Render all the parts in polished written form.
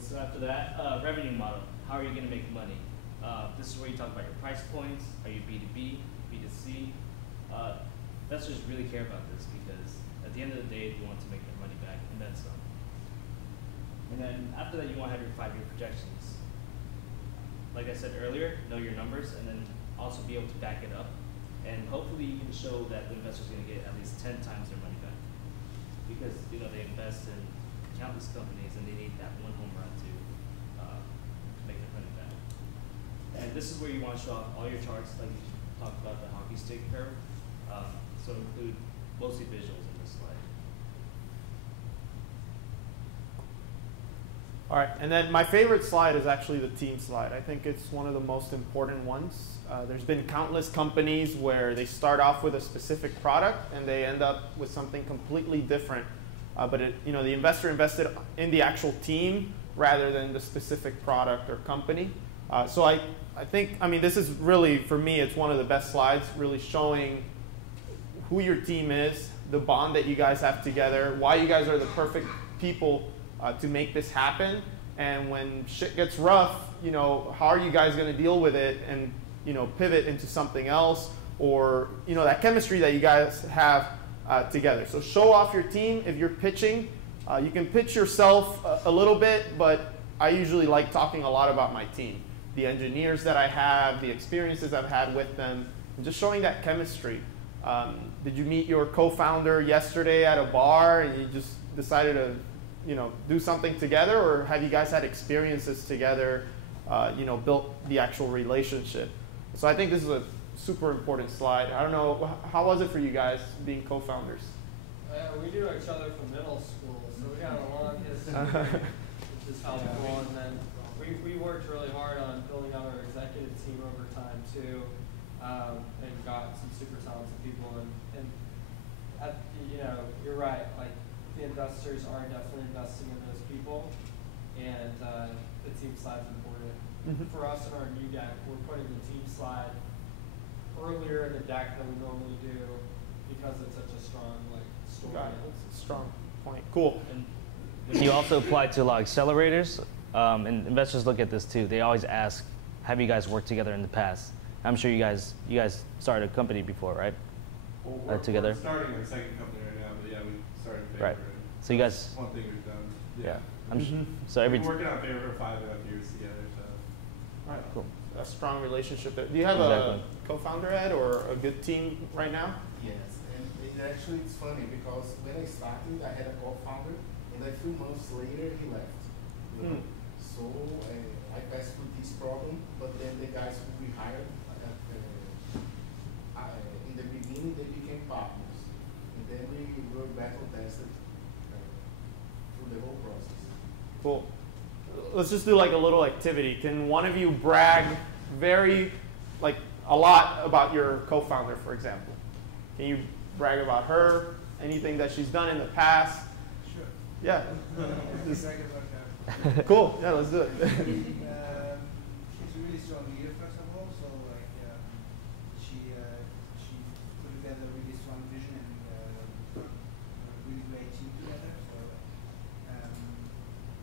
So after that, revenue model. How are you going to make money? This is where you talk about your price points. Are you B2B, B2C? Investors really care about this because at the end of the day, they want to make their money back and then some. And then after that, you want to have your 5-year projections. Like I said earlier, know your numbers and then also be able to back it up. And hopefully you can show that the investor's going to get at least 10 times their money back. Because they invest in countless companies and they need that one home run to make their money back. And this is where you want to show off all your charts, like you talked about the hockey stick curve. So include mostly visuals in this slide. All right, and then my favorite slide is actually the team slide. I think it's one of the most important ones. There's been countless companies where they start off with a specific product and they end up with something completely different. But the investor invested in the actual team rather than the specific product or company. So I think, this is really, for me, it's one of the best slides, really showing who your team is, the bond that you guys have together, why you guys are the perfect people to make this happen. And when shit gets rough, how are you guys going to deal with it and, pivot into something else, or, that chemistry that you guys have together. So show off your team. If you're pitching, you can pitch yourself a little bit, but I usually like talking a lot about my team, the engineers that I have, the experiences I've had with them, and just showing that chemistry. Did you meet your co-founder yesterday at a bar and you just decided to do something together, or have you guys had experiences together, built the actual relationship? So I think this is a super important slide. I don't know, how was it for you guys being co-founders? We knew each other from middle school, so we got a long history, which is helpful. And then we worked really hard on building out our executive team over time too, and got some super talented people. And you're right. Like, the investors are definitely investing in those people, and the team slide's important. For us in our new deck, we're putting the team slide earlier in the deck than we normally do because it's such a strong story. Got it. It's a strong point. Cool. And you also apply to a lot of accelerators, and investors look at this too. They always ask, have you guys worked together in the past? I'm sure you guys started a company before, right? Well, together. We're starting our second company right now, but yeah, we started Draper. Right. So you guys. One thing we've done. Yeah. So we've been working on Draper for 5.5 years together. So. Right. Cool. A strong relationship there. Do you have a co-founder, Ed, or a good team right now? Yes, and actually it's funny because when I started, I had a co-founder, and a few months later he left. So I passed through this problem, but then the guys who we hired in the beginning they became partners, and then we were battle tested through the whole process. Cool. Let's just do like a little activity. Can one of you brag a lot about your co-founder, for example? Can you brag about her? Anything that she's done in the past? Sure. Yeah. Brag about her. Cool. Yeah, let's do it. She's a really strong leader, first of all. So she put together a really strong vision and a really great team together. So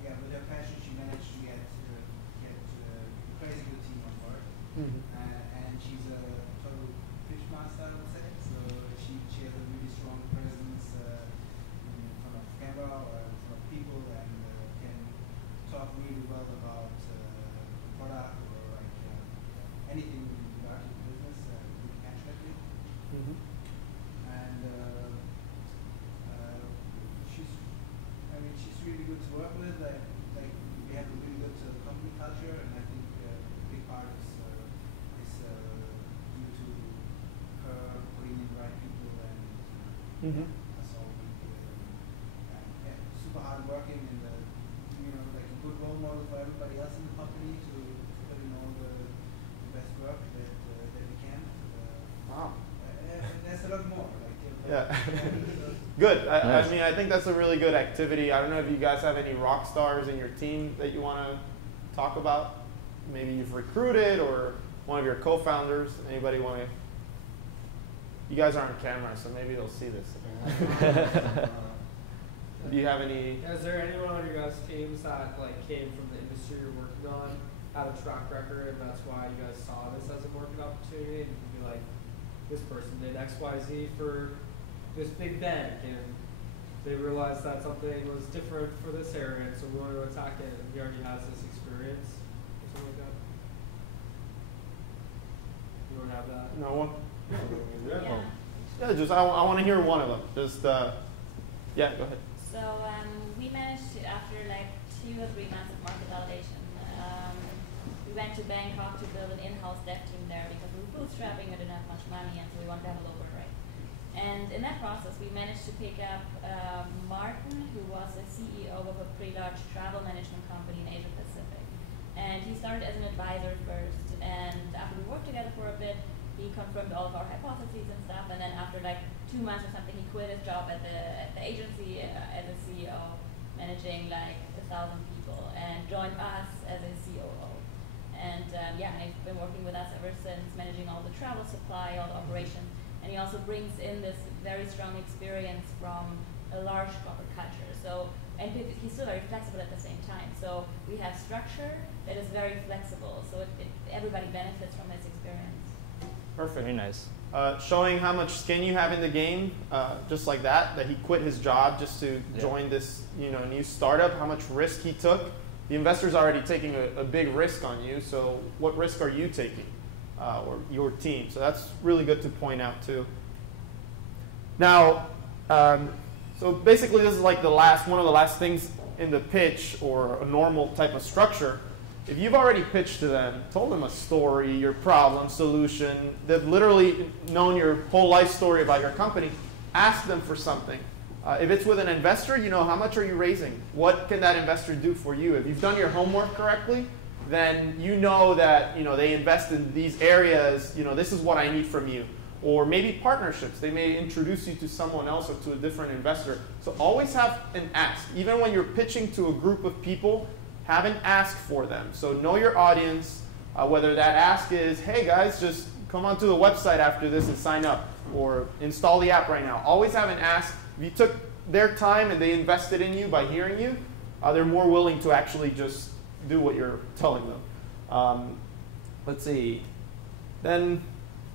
with her passion, she managed to get a crazy good team on board. And she's a total pitch master, I would say. So she has a really strong presence in front of camera or in front of people, and can talk really well about product or anything regarding the business really passionately. And she's really good to work with. We have a really good company culture, and I think a big part is due to her putting in the right people and that's all. Super hard working and a good role model for everybody else in the company to put in all the best work that we can. Wow. And there's a lot more. Yeah. Good. I mean, I think that's a really good activity. I don't know if you guys have any rock stars in your team that you want to talk about. Maybe you've recruited, or one of your co-founders. Anybody want to? You guys are on camera, so maybe they'll see this. Do you have any? Is there anyone on your guys' teams that like came from the industry you're working on, had a track record, and that's why you guys saw this as a market opportunity, and you could be like, this person did X, Y, Z for this big bank, and they realized that something was different for this area, and so we want to attack it, and he already has this experience, or something like that. You don't have that? No one. Yeah. Yeah, just I want to hear one of them. Just yeah, go ahead. So we managed to, after like 2 or 3 months of market validation, we went to Bangkok to build an in-house dev team there because we were bootstrapping, we didn't have much money, and so we wanted to have a low burn rate. And in that process, we managed to pick up Martin, who was the CEO of a pretty large travel management company in Asia Pacific. And he started as an advisor first, and after we worked together for a bit, he confirmed all of our hypotheses and stuff, and then after like 2 months or something, he quit his job at the agency as a CEO, managing like 1,000 people, and joined us as a COO. And yeah, he's been working with us ever since, managing all the travel supply, all the operations, and he also brings in this very strong experience from a large corporate culture. So, and he's still very flexible at the same time. So we have structure that is very flexible, so everybody benefits from his experience. Perfect. Very nice. Showing how much skin you have in the game, just like that he quit his job just to join this new startup, how much risk he took. The investor's already taking a big risk on you, so what risk are you taking, or your team? So that's really good to point out too. Now, so basically this is like one of the last things in the pitch or a normal type of structure. If you've already pitched to them, told them a story, your problem, solution, they've literally known your whole life story about your company, ask them for something. If it's with an investor, how much are you raising? What can that investor do for you? If you've done your homework correctly, then you know that they invest in these areas, this is what I need from you. Or maybe partnerships. They may introduce you to someone else or to a different investor. So always have an ask. Even when you're pitching to a group of people, have an ask for them. So know your audience, whether that ask is, hey guys, just come onto the website after this and sign up, or install the app right now. Always have an ask. If you took their time and they invested in you by hearing you, they're more willing to actually just do what you're telling them. Let's see. Then,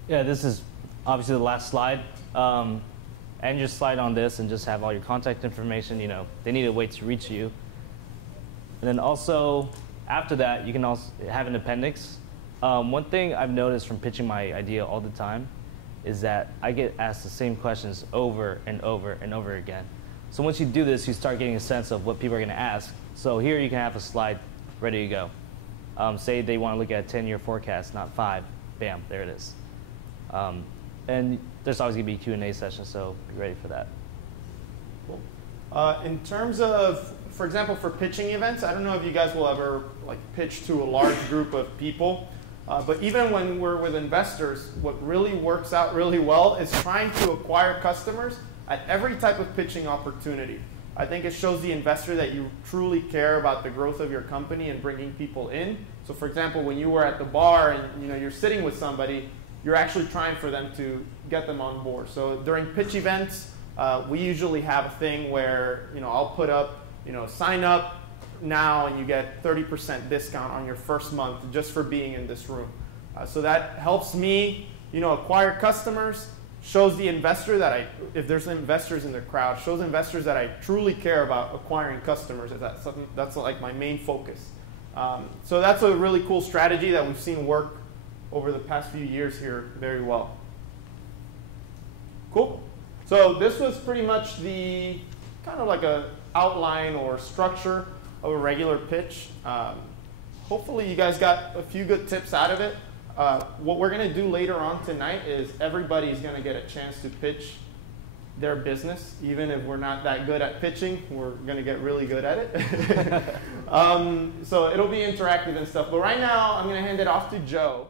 yeah, this is obviously the last slide. And just slide on this and just have all your contact information. They need a way to reach you. And then also, after that, you can also have an appendix. One thing I've noticed from pitching my idea all the time is that I get asked the same questions over and over and over again. So once you do this, you start getting a sense of what people are going to ask. So here you can have a slide ready to go. Say they want to look at a 10-year forecast, not 5. Bam, there it is. And there's always going to be a Q&A session, so be ready for that. Cool. In terms of, for example, for pitching events, I don't know if you guys will ever pitch to a large group of people, but even when we're with investors, what really works out really well is trying to acquire customers at every type of pitching opportunity. I think it shows the investor that you truly care about the growth of your company and bringing people in. So for example, when you were at the bar and you're sitting with somebody, you're actually trying for them to get them on board. So during pitch events, we usually have a thing where I'll put up, sign up now and you get 30% discount on your first month just for being in this room. So that helps me, acquire customers, shows the investor that if there's investors in the crowd, shows investors that I truly care about acquiring customers. That's like my main focus. So that's a really cool strategy that we've seen work over the past few years here very well. Cool. So this was pretty much the kind of like a outline or structure of a regular pitch. Hopefully you guys got a few good tips out of it. What we're going to do later on tonight is everybody's going to get a chance to pitch their business. Even if we're not that good at pitching, we're going to get really good at it. So it'll be interactive and stuff. But right now, I'm going to hand it off to Joe.